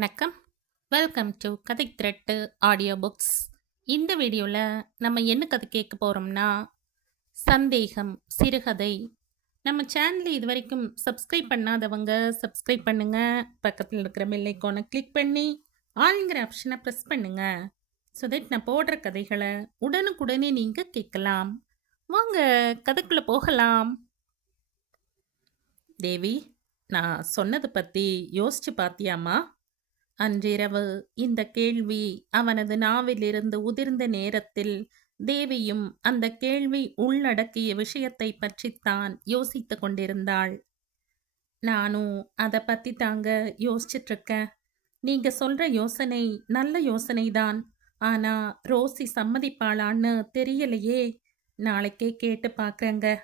வணக்கம். Welcome to கதை திரட்டு audio books. இந்த வீடியோவில் நம்ம என்ன கதை கேட்க போகிறோம்னா, சந்தேகம் சிறுகதை. நம்ம சேனலை இது வரைக்கும் சப்ஸ்கிரைப் பண்ணாதவங்க சப்ஸ்கிரைப் பண்ணுங்க. பக்கத்தில் இருக்கிற பெல் ஐக்கானை கிளிக் பண்ணி ஆளுங்கிற ஆப்ஷனை ப்ரெஸ் பண்ணுங்க. ஸோ தட் நான் போடுற கதைகளை உடனுக்குடனே நீங்கள் கேட்கலாம். வாங்க கதைக்குள்ளே போகலாம். தேவி, நான் சொன்னதை பற்றி யோசிச்சு பார்த்தியாமா? அன்றிரவு இந்த கேள்வி அவனது நாவிலிருந்து உதிர்ந்த நேரத்தில் தேவியும் அந்த கேள்வி உள்ளடக்கிய விஷயத்தை பற்றித்தான் யோசித்து கொண்டிருந்தாள். நானும் அதை பற்றி தாங்க யோசிச்சுட்டு இருக்கேன். நீங்க சொல்ற யோசனை நல்ல யோசனைதான். ஆனா ரோசி சம்மதிப்பாளான்னு தெரியலையே. நாளைக்கே கேட்டு பார்க்குறேங்க.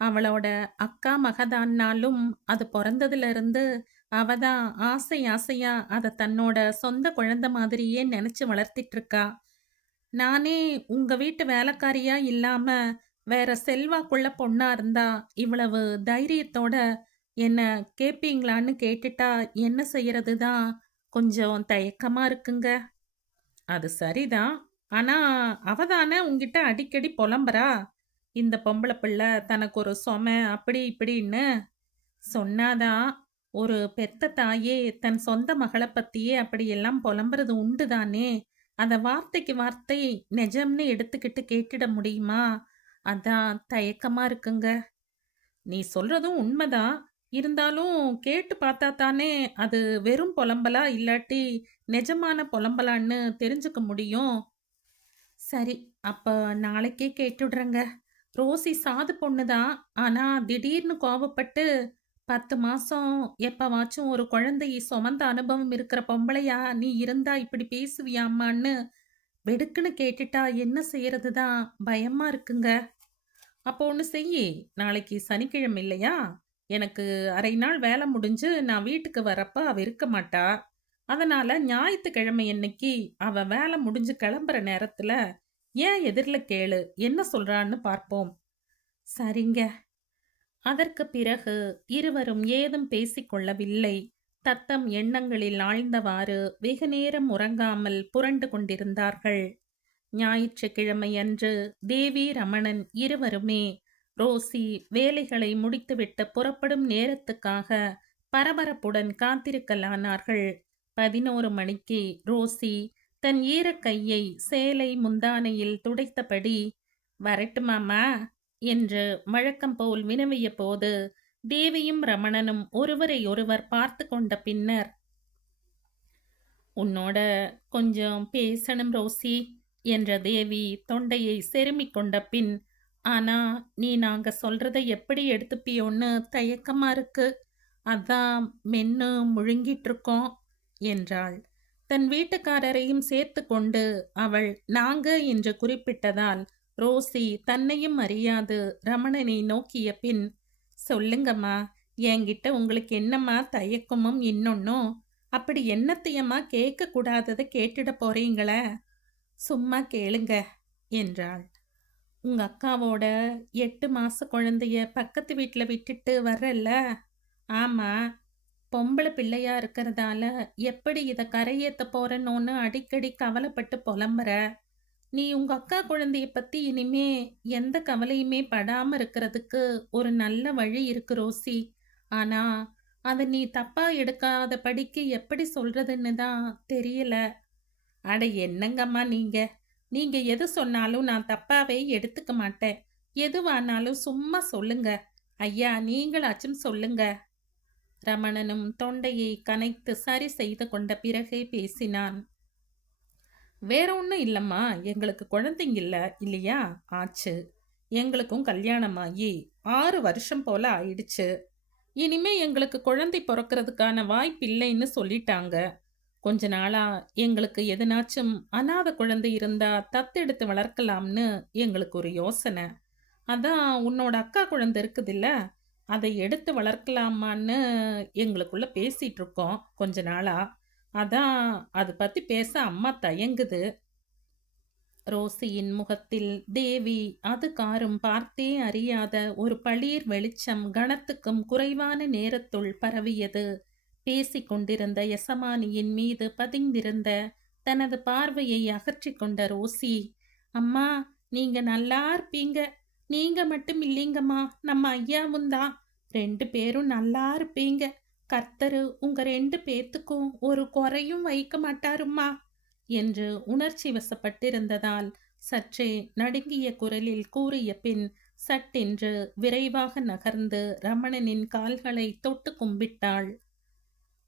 அவளோட அக்கா மகதான்னாலும் அது பிறந்ததுல இருந்து அவ தான் ஆசை ஆசையா அதை தன்னோட சொந்த குழந்தை மாதிரியே நினைச்சு வளர்த்திட்டு இருக்கா. நானே உங்க வீட்டு வேலைக்காரியா இல்லாம வேற செல்வாக்குள்ள பொண்ணா இருந்தா இவ்வளவு தைரியத்தோட என்ன கேப்பீங்களான்னு கேட்டுட்டா என்ன செய்யறது தான் கொஞ்சம் தயக்கமா இருக்குங்க. அது சரிதான். ஆனா அவ தானே உங்ககிட்ட அடிக்கடி புலம்புறா. இந்த பொம்பளை பிள்ளை தனக்கு ஒரு சுமை அப்படி இப்படின்னு சொன்னாதான். ஒரு பெத்த தாயே தன் சொந்த மகளை பத்தியே அப்படியெல்லாம் புலம்புறது உண்டு தானே. அதை வார்த்தைக்கு வார்த்தை நிஜம்னு எடுத்துக்கிட்டு கேட்டுட முடியுமா? அதான் தயக்கமா இருக்குங்க. நீ சொல்றதும் உண்மைதான். இருந்தாலும் கேட்டு பார்த்தா தானே அது வெறும் புலம்பலா இல்லாட்டி நிஜமான புலம்பலான்னு தெரிஞ்சுக்க முடியும். சரி, அப்ப நாளைக்கே கேட்டுடுறேங்க. ரோசி சாது பொண்ணுதான். ஆனா திடீர்னு கோவப்பட்டு 10 மாசம் எப்பவாச்சும் ஒரு குழந்தையை சுமந்த அனுபவம் இருக்கிற பொம்பளையா நீ இருந்தா இப்படி பேசுவியாம்மான்னு வெடுக்குன்னு கேட்டுட்டா என்ன செய்யறது தான் பயமா இருக்குங்க. அப்போ ஒன்று செய்யி. நாளைக்கு சனிக்கிழமை இல்லையா? எனக்கு அரை நாள் வேலை முடிஞ்சு நான் வீட்டுக்கு வரப்ப அவ இருக்க மாட்டா. அதனால ஞாயிற்றுக்கிழமை அன்னைக்கு அவ வேலை முடிஞ்சு கிளம்புற நேரத்துல ஏன் எதிரில் கேளு, என்ன சொல்றான்னு பார்ப்போம். சரிங்க. அதற்கு பிறகு இருவரும் ஏதும் பேசிக்கொள்ளவில்லை. தத்தம் எண்ணங்களில் ஆழ்ந்தவாறு வெகு நேரம் உறங்காமல் புரண்டு கொண்டிருந்தார்கள். ஞாயிற்றுக்கிழமை அன்று தேவி ரமணன் இருவருமே ரோசி வேலைகளை முடித்துவிட்டு புறப்படும் நேரத்துக்காக பரபரப்புடன் காத்திருக்கலானார்கள். 11 மணிக்கு ரோசி தன் ஈரக்கையை சேலை முந்தானையில் துடைத்தபடி, வரட்டுமாமா என்று வழக்கம் போல் வினவிய போது தேவியும் ரமணனும் ஒருவரை ஒருவர் பார்த்து கொண்ட பின்னர், உன்னோட கொஞ்சம் பேசணும் ரோசி என்ற தேவி தொண்டையை செருமிக் கொண்ட பின், ஆனா நீ நாங்க சொல்றத எப்படி எடுத்துப்பியோன்னு தயக்கமா இருக்கு. அதான் மென்னு முழுங்கிட்டு இருக்கோம் என்றாள். தன் வீட்டுக்காரரையும் சேர்த்து கொண்டு அவள் நாங்க என்று குறிப்பிட்டதால் ரோசி தன்னையும் அறியாது ரமணனை நோக்கிய பின், சொல்லுங்கம்மா, என்கிட்ட உங்களுக்கு என்னம்மா தயக்கமும் இன்னொன்னும்? அப்படி என்னத்தையம்மா கேட்க கூடாததை கேட்டுட போறீங்களே? சும்மா கேளுங்க என்றாள். உங்க அக்காவோட 8 மாச குழந்தைய பக்கத்து வீட்டில் விட்டுட்டு வர்றல்ல? ஆமா. பொம்பளை பிள்ளையா இருக்கிறதால எப்படி இதை கரையேற்ற போறனோன்னு அடிக்கடி கவலைப்பட்டு புலம்புற. நீ உங்க அக்கா குழந்தைய பத்தி இனிமே எந்த கவலையுமே படாம இருக்கிறதுக்கு ஒரு நல்ல வழி இருக்கு ரோசி. ஆனா அதை நீ தப்பா எடுக்காத படிக்கு எப்படி சொல்றதுன்னு தான் தெரியல. அட என்னங்கம்மா நீங்க நீங்க எது சொன்னாலும் நான் தப்பாவே எடுத்துக்க மாட்டேன். எதுவானாலும் சும்மா சொல்லுங்க. ஐயா, நீங்களாச்சும் சொல்லுங்க. ரமணனும் தொண்டையை கனைத்து சரி செய்து கொண்ட பிறகே பேசினான். வேற ஒன்றும் இல்லைம்மா, எங்களுக்கு குழந்தைங்க இல்லை இல்லையா? ஆச்சு. எங்களுக்கும் கல்யாணமாகி 6 வருஷம் போல ஆயிடுச்சு. இனிமே எங்களுக்கு குழந்தை பிறக்கிறதுக்கான வாய்ப்பு இல்லைன்னு சொல்லிட்டாங்க. கொஞ்ச நாளா எங்களுக்கு எதனாச்சும் அனாதை குழந்தை இருந்தா தத்தெடுத்து வளர்க்கலாம்னு எங்களுக்கு ஒரு யோசனை. அதான் உன்னோட அக்கா குழந்தை இருக்குதுல்ல, அதை எடுத்து வளர்க்கலாமான்னு எங்களுக்குள்ள பேசிட்டு இருக்கோம் கொஞ்ச நாளா. அதான் அது பத்தி பேச அம்மா தயங்குது. ரோசியின் முகத்தில் தேவி அது காரும் பார்த்தே அறியாத ஒரு பளீர் வெளிச்சம் கணத்துக்கும் குறைவான நேரத்துள் பரவியது. பேசிக் கொண்டிருந்த எசமானியின் மீது பதிந்திருந்த தனது பார்வையை அகற்றிக் கொண்ட ரோசி, அம்மா, நீங்க நல்லா இருப்பீங்க. நீங்க மட்டும் இல்லீங்கம்மா, நம்ம ஐயாவும் தான். 2 பேரும் நல்லா இருப்பீங்க. கர்த்தரு உங்க 2 பேத்துக்கும் ஒரு குறையும் வைக்க மாட்டாரும்மா என்று உணர்ச்சி வசப்பட்டிருந்ததால் சற்றே நடுங்கிய குரலில் கூறிய பின் சட்டென்று விரைவாக நகர்ந்து ரமணனின் கால்களை தொட்டு கும்பிட்டாள்.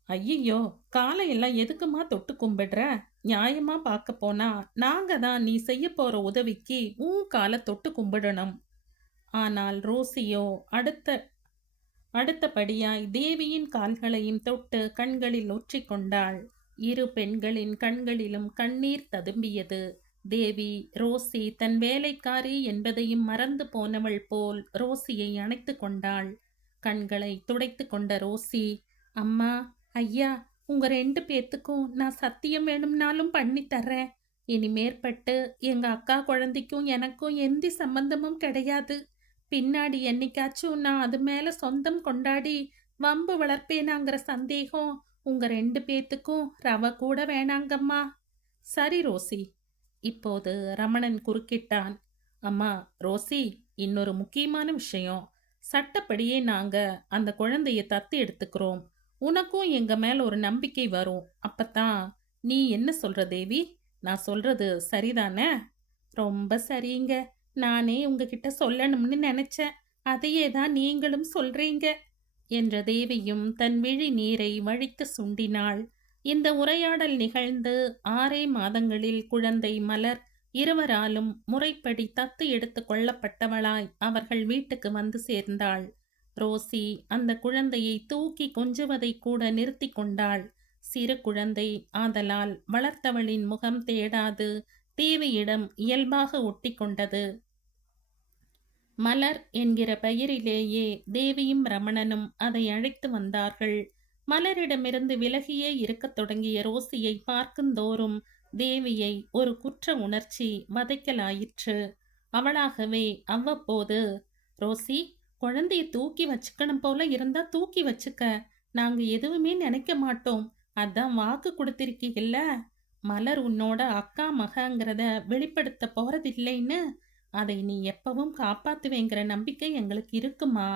ஐயையோ! காலையெல்லாம் எதுக்கும்மா தொட்டு கும்பிடுற? நியாயமா பார்க்க போனா, நாங்க தான் நீ செய்யப் போற உதவிக்கு உன் கால தொட்டு கும்பிடணும். ஆனால் ரோசியோ அடுத்தபடியாய் தேவியின் கால்களையும் தொட்டு கண்களில் ஒற்றிக் கொண்டாள். இரு பெண்களின் கண்களிலும் கண்ணீர் ததும்பியது. தேவி ரோசி தன் வேலைக்காரி என்பதையும் மறந்து போனவள் போல் ரோசியை அணைத்துக் கொண்டாள். கண்களை துடைத்துக் கொண்ட ரோசி, அம்மா, ஐயா, உங்க 2 பேத்துக்கும் நான் சத்தியம் வேணும்னாலும் பண்ணி தர்றேன். இனி மேற்பட்டு எங்க அக்கா குழந்தைக்கும் எனக்கும் எந்த சம்பந்தமும் கிடையாது. பின்னாடி என்னைக்காச்சும் நான் அது மேல சொந்தம் கொண்டாடி வம்பு வளர்ப்பேனாங்கிற சந்தேகம் உங்க 2 பேத்துக்கும் ரவ கூட வேணாங்கம்மா. சரி ரோசி. இப்போது ரமணன் குறுக்கிட்டான். அம்மா ரோசி, இன்னொரு முக்கியமான விஷயம். சட்டப்படியே நாங்க அந்த குழந்தைய தத்து எடுத்துக்கிறோம். உனக்கும் எங்க மேல ஒரு நம்பிக்கை வரும். அப்பத்தான். நீ என்ன சொல்ற தேவி? நான் சொல்றது சரிதானே? ரொம்ப சரிங்க. நானே உங்ககிட்ட சொல்லணும்னு நினைச்சேன். அதையே தான் நீங்களும் சொல்றீங்க என்ற தேவியும் தன் விழி நீரை வழித்து சுண்டினாள். இந்த உரையாடல் நிகழ்ந்து 6 மாதங்களில் குழந்தை மலர் இருவராலும் முறைப்படி தத்து எடுத்து கொள்ளப்பட்டவளாய் அவர்கள் வீட்டுக்கு வந்து சேர்ந்தாள். ரோசி அந்த குழந்தையை தூக்கி கொஞ்சுவதை கூட நிறுத்தி கொண்டாள். சிறு குழந்தை ஆதலால் வளர்த்தவளின் முகம் தேடாது தேவியிடம் இயல்பாக ஒட்டி கொண்டது. மலர் என்கிற பெயரிலேயே தேவியும் ரமணனும் அதை அழைத்து வந்தார்கள். மலரிடமிருந்து விலகியே இருக்கத் தொடங்கிய ரோசியை பார்க்குந்தோறும் தேவியை ஒரு குற்ற உணர்ச்சி வதைக்கலாயிற்று. அவளாகவே அவ்வப்போது, ரோசி, குழந்தைய தூக்கி வச்சுக்கணும் போல இருந்தா தூக்கி வச்சுக்க. நாங்க எதுவுமே நினைக்க மாட்டோம். அதான் வாக்கு கொடுத்திருக்கீங்கல்ல. மலர் உன்னோட அக்கா மகங்கிறத வெளிப்படுத்த போறதில்லைன்னு, அதை நீ எப்பவும் காப்பாத்துவேங்கிற நம்பிக்கை எங்களுக்கு இருக்குமா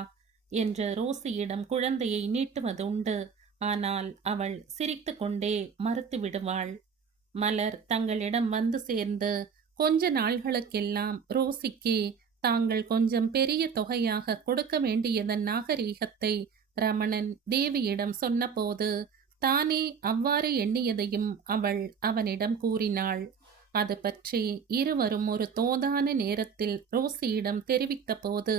என்று ரோசியிடம் குழந்தையை நீட்டுவதுண்டு. ஆனால் அவள் சிரித்து கொண்டே மறுத்து விடுவாள். மலர் தங்களிடம் வந்து சேர்ந்து கொஞ்ச நாள்களுக்கெல்லாம் ரோசிக்கு தாங்கள் கொஞ்சம் பெரிய தொகையாக கொடுக்க வேண்டியதன் நாகரீகத்தை ரமணன் தேவியிடம் சொன்னபோது தானே அவ்வாறு எண்ணியதையும் அவள் அவனிடம் கூறினாள். அது பற்றி இருவரும் ஒரு தோதான நேரத்தில் ரோசியிடம் தெரிவித்த போது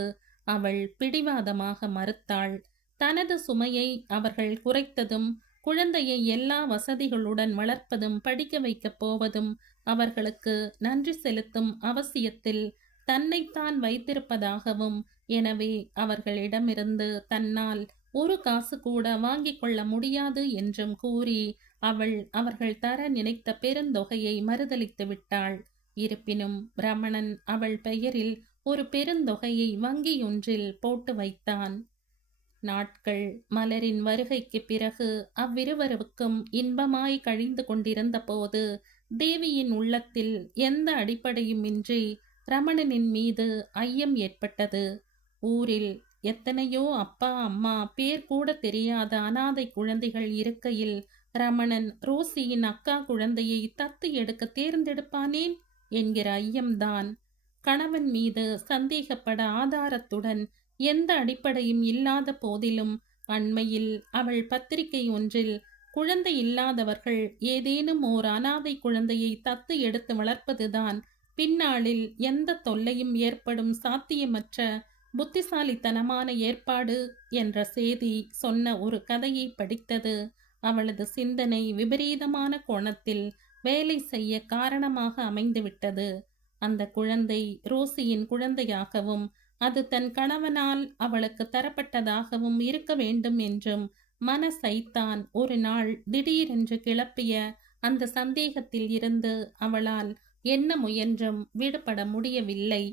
அவள் பிடிவாதமாக மறுத்தாள். தனது சுமையை அவர்கள் குறைத்ததும் குழந்தையை எல்லா வசதிகளுடன் வளர்ப்பதும் படிக்க வைக்கப் போவதும் அவர்களுக்கு நன்றி செலுத்தும் அவசியத்தில் தன்னைத்தான் வைத்திருப்பதாகவும், எனவே அவர்களிடமிருந்து தன்னால் ஒரு காசு கூட வாங்கிக் கொள்ள முடியாது என்றும் கூறி அவர்கள் தர நினைத்த பெருந்தொகையை மறுதலித்து விட்டாள். இருப்பினும் ரமணன் அவள் பெயரில் ஒரு பெருந்தொகையை வங்கியொன்றில் போட்டு வைத்தான். நாட்கள் மலரின் வருகைக்கு பிறகு அவ்விருவருக்கும் இன்பமாய் கழிந்து கொண்டிருந்த போது தேவியின் உள்ளத்தில் எந்த அடிப்படையுமின்றி ரமணனின் மீது ஐயம் ஏற்பட்டது. ஊரில் எத்தனையோ அப்பா அம்மா பேர் கூட தெரியாத அனாதை குழந்தைகள் இருக்கையில் ரமணன் ரோசியின் அக்கா குழந்தையை தத்து எடுக்க தேர்ந்தெடுப்பானேன் என்கிற ஐயம்தான். கணவன் மீது சந்தேகப்பட ஆதாரத்துடன் எந்த அடிப்படையும் இல்லாத போதிலும் அண்மையில் அவள் பத்திரிகை ஒன்றில் குழந்தை இல்லாதவர்கள் ஏதேனும் ஓர் அனாதை குழந்தையை தத்து எடுத்து வளர்ப்பதுதான் பின்னாளில் எந்த தொல்லையும் ஏற்படும் சாத்தியமற்ற புத்திசாலித்தனமான ஏற்பாடு என்ற செய்தி சொன்ன ஒரு கதையை படித்தது அவளது சிந்தனை விபரீதமான கோணத்தில் வேலை செய்ய காரணமாக அமைந்துவிட்டது. அந்த குழந்தை ரோசியின் குழந்தையாகவும் அது தன் கணவனால் அவளுக்கு தரப்பட்டதாகவும் இருக்க வேண்டும் என்றும் மன சைத்தான் ஒரு நாள் திடீரென்று கிளப்பிய அந்த சந்தேகத்தில் இருந்து அவளால் என்ன முயன்றும் விடுபட முடியவில்லை.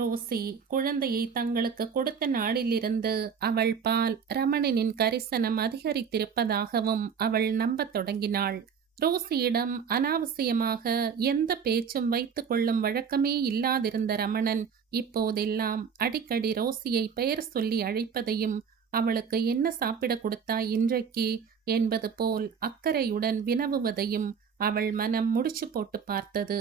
ரோசி குழந்தையை தங்களுக்கு கொடுத்த நாளிலிருந்து அவள் பால் ரமணனின் கரிசனம் அதிகரித்திருப்பதாகவும் அவள் நம்பத் தொடங்கினாள். ரோசியிடம் அனாவசியமாக எந்த பேச்சும் வைத்து கொள்ளும் வழக்கமே இல்லாதிருந்த ரமணன் இப்போதெல்லாம் அடிக்கடி ரோசியை பெயர் சொல்லி அழைப்பதையும், அவளுக்கு என்ன சாப்பிட கொடுத்தாய் இன்றைக்கு என்பது போல் அக்கறையுடன் வினவுவதையும் அவள் மனம் முடிச்சு போட்டு பார்த்தது.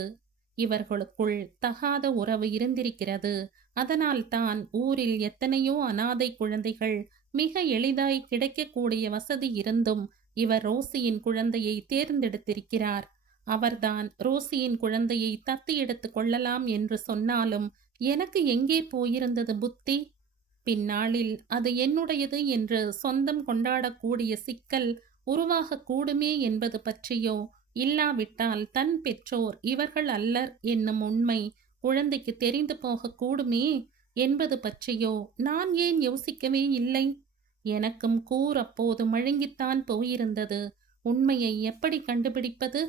இவர்களுக்குள் தகாத உறவு இருந்திருக்கிறது. அதனால்தான் ஊரில் எத்தனையோ அனாதை குழந்தைகள் மிக எளிதாய் கிடைக்கக்கூடிய வசதி இருந்தும் இவர் ரோசியின் குழந்தையை தேர்ந்தெடுத்திருக்கிறார். அவர்தான் ரோசியின் குழந்தையை தத்து எடுத்து கொள்ளலாம் என்று சொன்னாலும் எனக்கு எங்கே போயிருந்தது புத்தி? பின்னாளில் அது என்னுடையது என்று சொந்தம் கொண்டாடக்கூடிய சிக்கல் உருவாகக் கூடுமே என்பது பற்றியோ, இல்லாவிட்டால் தன் பெற்றோர் இவர்கள் அல்லர் என்னும் உண்மை குழந்தைக்கு தெரிந்து போகக் கூடுமே என்பது பற்றியோ நான் ஏன் யோசிக்கவே இல்லை? எனக்கும் கூர் அப்போது மழுங்கித்தான் போயிருந்தது. உண்மையை எப்படி கண்டுபிடிப்பது?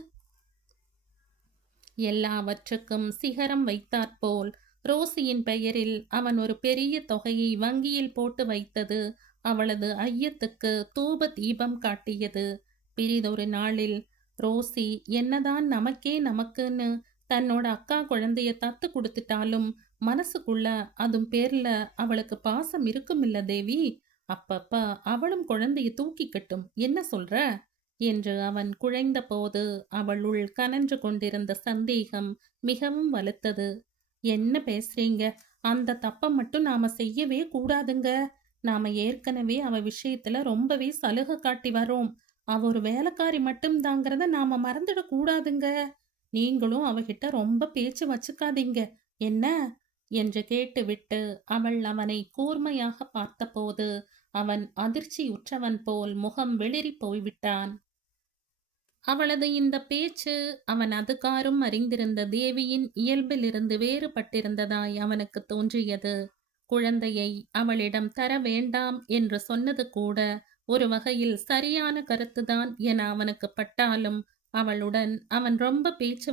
எல்லாவற்றுக்கும் சிகரம் வைத்தாற்போல் ரோசியின் பெயரில் அவன் ஒரு பெரிய தொகையை வங்கியில் போட்டு வைத்தது அவளது ஐயத்துக்கு தூப தீபம் காட்டியது. பிறிதொரு நாளில் ரோசி என்னதான் நமக்குன்னு தன்னோட அக்கா குழந்தைய தத்து கொடுத்துட்டாலும் மனசுக்குள்ள அதும் பேர்ல அவளுக்கு பாசம் இருக்குமில்ல தேவி. அப்பப்ப அவளும் குழந்தைய தூக்கிக்கட்டும், என்ன சொல்ற என்று அவன் குழைந்த போது அவளுள் கனன்று கொண்டிருந்த சந்தேகம் மிகவும் வலுத்தது. என்ன பேசுறீங்க? அந்த தப்பை மட்டும் நாம செய்யவே கூடாதுங்க. நாம ஏற்கனவே அவ விஷயத்துல ரொம்பவே சலுகை காட்டி வரோம். அவ ஒரு வேலைக்காரி மட்டும் தாங்கிறத நாம மறந்துடக் கூடாதுங்க. நீங்களும் அவகிட்ட ரொம்ப பேச்சு வச்சுக்காதீங்க, என்ன என்று கேட்டுவிட்டு அவள் அவனை கூர்மையாக பார்த்தபோது அவன் அதிர்ச்சியுற்றவன் போல் முகம் வெளிரி போய்விட்டான். அவளது இந்த பேச்சு அவன் அதுகாரும் அறிந்திருந்த தேவியின் இயல்பிலிருந்து வேறுபட்டிருந்ததாய் அவனுக்கு தோன்றியது. குழந்தையை அவளிடம் தர வேண்டாம் என்று சொன்னது கூட ஒரு வகையில் சரியான கருத்துதான் என அவனுக்கு பட்டாலும், அவளுடன் அவன் ரொம்ப பேச்சு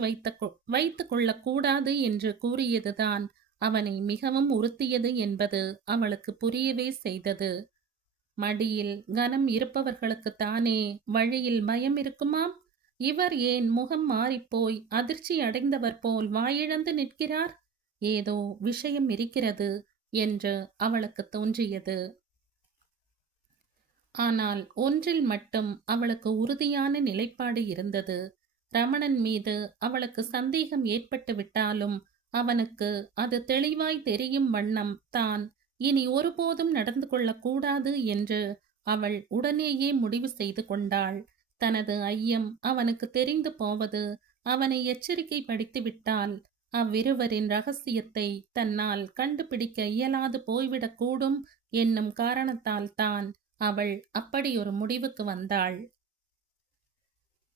வைத்து கொள்ளக்கூடாது என்று கூறியதுதான் அவனை மிகவும் உறுத்தியது என்பது அவளுக்கு புரியவே செய்தது. மடியில் கனம் இருப்பவர்களுக்குத்தானே வழியில் பயம் இருக்குமாம். இவர் ஏன் முகம் மாறிப்போய் அதிர்ச்சி அடைந்தவர் போல் வாயிழந்து நிற்கிறார்? ஏதோ விஷயம் இருக்கிறது என்று அவளுக்கு தோன்றியது. ஆனால் ஒன்றில் மட்டும் அவளுக்கு உறுதியான நிலைப்பாடு இருந்தது. ரமணன் மீது அவளுக்கு சந்தேகம் ஏற்பட்டு விட்டாலும் அவனுக்கு அது தெளிவாய் தெரியும் வண்ணம் தான் இனி ஒருபோதும் நடந்து கொள்ளக்கூடாது என்று அவள் உடனேயே முடிவு செய்து கொண்டாள். தனது ஐயம் அவனுக்கு தெரிந்து போவது அவனை எச்சரிக்கை படித்துவிட்டால் அவ்விருவரின் ரகசியத்தை தன்னால் கண்டுபிடிக்க இயலாது போய்விடக்கூடும் என்னும் காரணத்தால் தான் அவள் அப்படி ஒரு முடிவுக்கு வந்தாள்.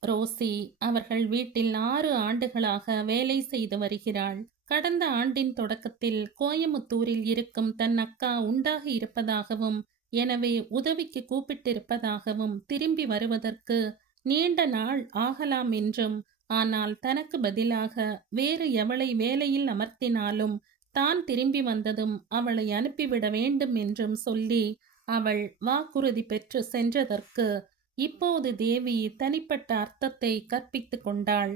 ரோசி அவர்கள் வீட்டில் 6 ஆண்டுகளாக வேலை செய்து வருகிறாள். கடந்த ஆண்டின் தொடக்கத்தில் கோயமுத்தூரில் இருக்கும் தன் அக்கா உண்டாகி இருப்பதாகவும், எனவே உதவிக்கு கூப்பிட்டிருப்பதாகவும், திரும்பி வருவதற்கு நீண்ட நாள் ஆகலாம் என்றும், ஆனால் தனக்கு பதிலாக வேறு எவளை வேலையில் அமர்த்தினாலும் தான் திரும்பி வந்ததும் அவளை அனுப்பிவிட வேண்டும் என்றும் சொல்லி அவள் வாக்குறுதி பெற்று சென்றதற்கு இப்போது தேவி தனிப்பட்ட அர்த்தத்தை கற்பித்து கொண்டாள்.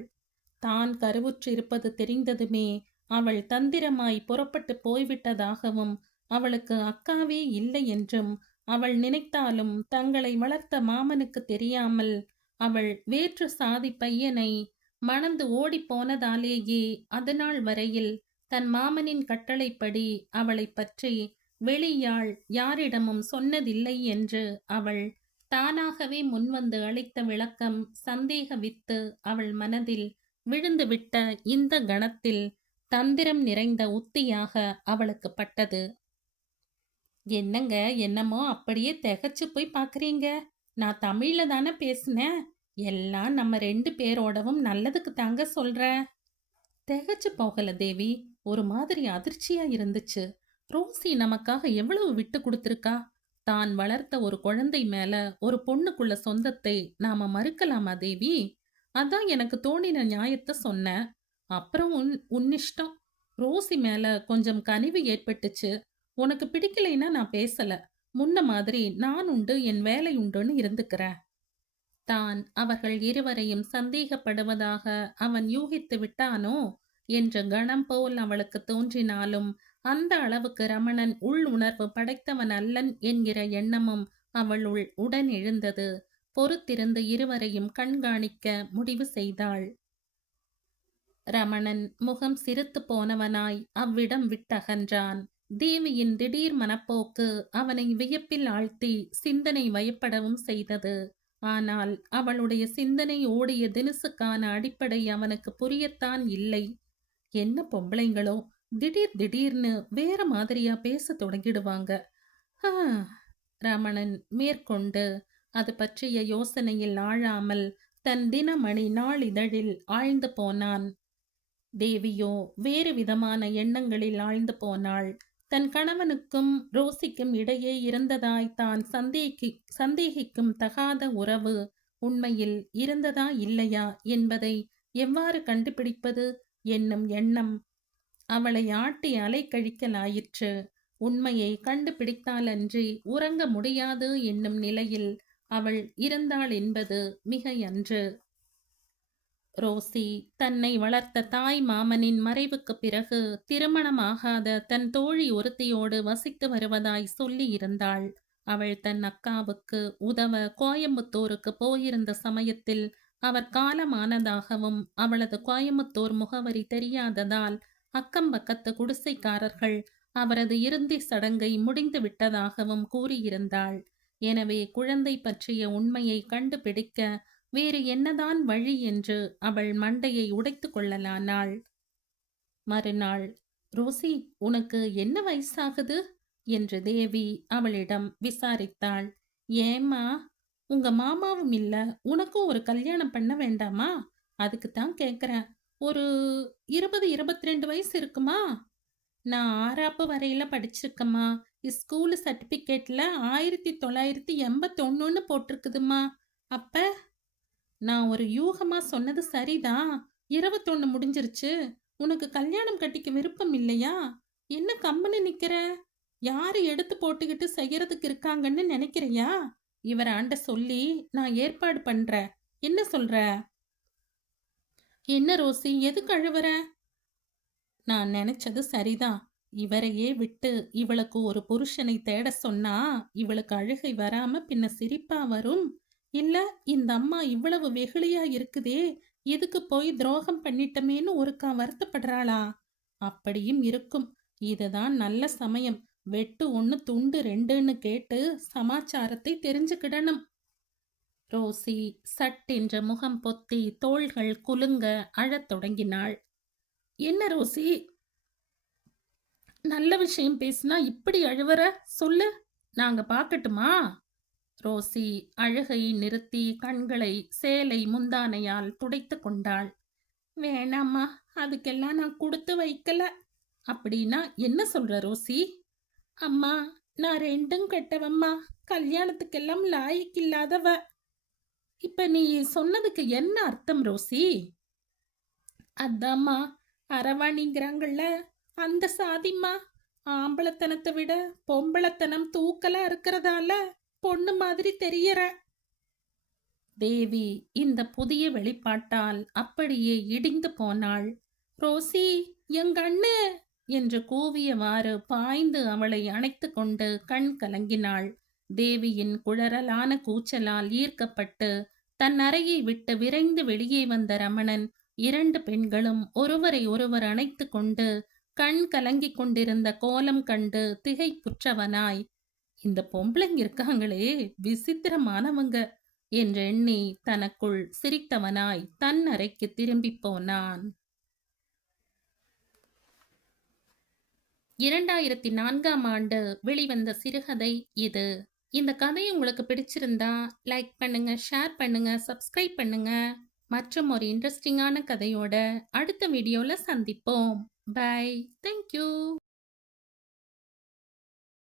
தான் கருவுற்றிருப்பது தெரிந்ததுமே அவள் தந்திரமாய் புறப்பட்டு போய்விட்டதாகவும், அவளுக்கு அக்காவே இல்லை என்றும் அவள் நினைத்தாலும் தங்களை வளர்த்த மாமனுக்கு தெரியாமல் அவள் வேற்று சாதி பையனை மணந்து ஓடிப்போனதாலேயே அதுநாள் வரையில் தன் மாமனின் கட்டளைப்படி அவளை பற்றி வெளியாள் யாரிடமும் சொன்னதில்லை என்று அவள் தானாகவே முன்வந்து அளித்த விளக்கம் சந்தேக வித்து அவள் மனதில் விழுந்துவிட்ட இந்த கணத்தில் தந்திரம் நிறைந்த உத்தியாக அவளுக்கு பட்டது. என்னங்க, என்னமோ அப்படியே திகச்சு போய் பார்க்குறீங்க? நான் தமிழ்ல தானே பேசினேன். எல்லாம் நம்ம 2 பேரோடவும் நல்லதுக்கு தாங்க சொல்றேன். திகச்சு போகல தேவி, ஒரு மாதிரி அதிர்ச்சியா இருந்துச்சு. ரோசி நமக்காக எவ்வளவு விட்டு கொடுத்துருக்கா. தான் வளர்த்த ஒரு குழந்தை மேல ஒரு பொண்ணுக்குள்ள சொந்தத்தை நாம மறுக்கலாமா தேவி? அதான் எனக்கு தோணின நியாயத்தை சொன்னேன். அப்புறம் உன்னிஷ்டம். ரோசி மேல கொஞ்சம் கனிவு ஏற்பட்டுச்சு. உனக்கு பிடிக்கலைன்னா நான் பேசல. முன்ன மாதிரி நான் உண்டு, என் வேலை உண்டுன்னு இருந்துக்கிறேன். தான் அவர்கள் இருவரையும் சந்தேகப்படுவதாக அவன் யூகித்து விட்டானோ என்ற கணம் போல் அவளுக்கு தோன்றினாலும், அந்த அளவுக்கு ரமணன் உள் உணர்வு படைத்தவன் அல்லன் என்கிற எண்ணமும் அவளுள் உடன் எழுந்தது. பொறுத்திருந்து இருவரையும் கண்காணிக்க முடிவு செய்தாள். ரமணன் முகம் சிரித்து போனவனாய் அவ்விடம் விட்டகன்றான். தேவியின் திடீர் மனப்போக்கு அவனை வியப்பில் ஆழ்த்தி சிந்தனை வயப்படவும் செய்தது. ஆனால் அவளுடைய சிந்தனை ஓடிய தினுசுக்கான அடிப்படை அவனுக்கு புரியத்தான் இல்லை. என்ன பொம்பளைங்களோ, திடீர் திடீர்னு வேற மாதிரியா பேச தொடங்கிடுவாங்க. ஆ, ரமணன் மேற்கொண்டு அது பற்றிய யோசனையில் ஆழாமல் தன் தினமணி நாளிதழில் ஆழ்ந்து போனான். தேவியோ வேறு விதமான எண்ணங்களில் ஆழ்ந்து போனாள். தன் கணவனுக்கும் ரோசிக்கும் இடையே இருந்ததாய் தான் சந்தேகிக்கும் தகாத உறவு உண்மையில் இருந்ததா இல்லையா என்பதை எவ்வாறு கண்டுபிடிப்பது என்னும் எண்ணம் அவளை ஆட்டி அலைக்கழிக்கலாயிற்று. உண்மையை கண்டுபிடித்தாலன்றி உறங்க முடியாது என்னும் நிலையில் அவள் இருந்தாள் என்பது மிகையன்று. ரோசி தன்னை வளர்த்த தாய் மாமனின் மறைவுக்குப் பிறகு திருமணமாகாத தன் தோழி ஒருத்தியோடு வசித்து வருவதாய் சொல்லி இருந்தாள். அவள் தன் அக்காவுக்கு உதவ கோயம்புத்தூருக்கு போயிருந்த சமயத்தில் அவர் காலமானதாகவும் அவளது கோயம்புத்தூர் முகவரி தெரியாததால் அக்கம் பக்கத்து குடிசைக்காரர்கள் அவரது இறுதி சடங்கை முடிந்து விட்டதாகவும் கூறியிருந்தாள். எனவே குழந்தை பற்றிய உண்மையை கண்டுபிடிக்க வேறு என்னதான் வழி என்று அவள் மண்டையை உடைத்து கொள்ளலானாள். மறுநாள், ரோசி, உனக்கு என்ன வயசாகுது என்று தேவி அவளிடம் விசாரித்தாள். ஏம்மா, உங்க மாமாவும் இல்ல, உனக்கும் ஒரு கல்யாணம் பண்ண வேண்டாமா? அதுக்குத்தான் கேட்குறேன். ஒரு 20-22 வயசு இருக்குமா? நான் 6ஆப்பு வரையில படிச்சிருக்கம்மா. ஸ்கூலு சர்டிஃபிகேட்ல 1981ன்னு போட்டிருக்குதுமா. அப்ப நான் ஒரு யூகமா சொன்னது சரிதான். 21 முடிஞ்சிருச்சு. உனக்கு கல்யாணம் கட்டிக்க விருப்பம் இல்லையா? என்ன கம்முன்னு நிக்கிற? யாரு எடுத்து போட்டுக்கிட்டு செய்யறதுக்கு இருக்காங்கன்னு நினைக்கிறியா? இவராண்ட சொல்லி நான் ஏற்பாடு பண்றேன். என்ன சொல்ற? என்ன ரோசி, எதுக்கு அழுவுற? நான் நினைச்சது சரிதான். இவரையே விட்டு இவளுக்கு ஒரு புருஷனை தேட சொன்னா இவளுக்கு அழுகை வராம பின்ன சிரிப்பா வரும். இல்ல, இந்த அம்மா இவ்வளவு வெகுளியா இருக்குதே, இதுக்கு போய் துரோகம் பண்ணிட்டமேன்னு ஒருக்கா வருத்தப்படுறாளா? அப்படியும் இருக்கும். இதுதான் நல்ல சமயம். வெட்டு 1 துண்டு 2ன்னு கேட்டு சமாச்சாரத்தை தெரிஞ்சுக்கிடணும். ரோசி சட்டென்ற முகம் பொத்தி தோள்கள் குலுங்க அழத் தொடங்கினாள். என்ன ரோசி, நல்ல விஷயம் பேசினா இப்படி அழுவற? சொல்லு, நாங்க பார்க்கட்டுமா? ரோசி அழுகையை நிறுத்தி கண்களை சேலை முந்தானையால் துடைத்து கொண்டாள். வேணாம்மா, அதுக்கெல்லாம் நான் கொடுத்து வைக்கல. அப்படின்னா என்ன சொல்ற ரோசி? அம்மா, நான் ரெண்டும் கெட்டவம்மா. கல்யாணத்துக்கெல்லாம் லாயக்கில்லாதவ. இப்ப நீ சொன்னதுக்கு என்ன அர்த்தம் ரோசி? அதாம்மா, அரவாணிங்கிறாங்கள்ல, அந்த சாதிம்மா. ஆம்பளத்தனத்தை விட பொம்பளத்தனம் தூக்கலா இருக்கிறதால பொண்ணு மாதிரி தெரியற. தேவி இந்த புதிய வெளிப்பாட்டால் அப்படியே இடிந்து போனாள். ரோசி, எங்கண்ணு என்று கூவியவாறு பாய்ந்து அவளை அணைத்து கொண்டு கண் கலங்கினாள். தேவியின் குழறலான கூச்சலால் ஈர்க்கப்பட்டு தன் அறையை விட்டு விரைந்து வெளியே வந்த ரமணன் 2 பெண்களும் ஒருவரை ஒருவர் அணைத்து கொண்டு கண் கலங்கிக் கொண்டிருந்த கோலம் கண்டு திகைப்புற்றவனாய், இந்த பொம்பளைங்க இருக்காங்களே, விசித்திரமானவங்க என்றெண்ணி தனக்குள் சிரித்தவனாய் தன் அறைக்கு திரும்பி போனான். 2004ஆம் ஆண்டு வெளிவந்த சிறுகதை இது. இந்த கதை உங்களுக்கு பிடிச்சிருந்தா லைக் பண்ணுங்க, ஷேர் பண்ணுங்க, சப்ஸ்கிரைப் பண்ணுங்க. மற்றும் ஒரு இன்ட்ரெஸ்டிங்கான கதையோட அடுத்த வீடியோல சந்திப்போம். பை. தேங்க்யூ.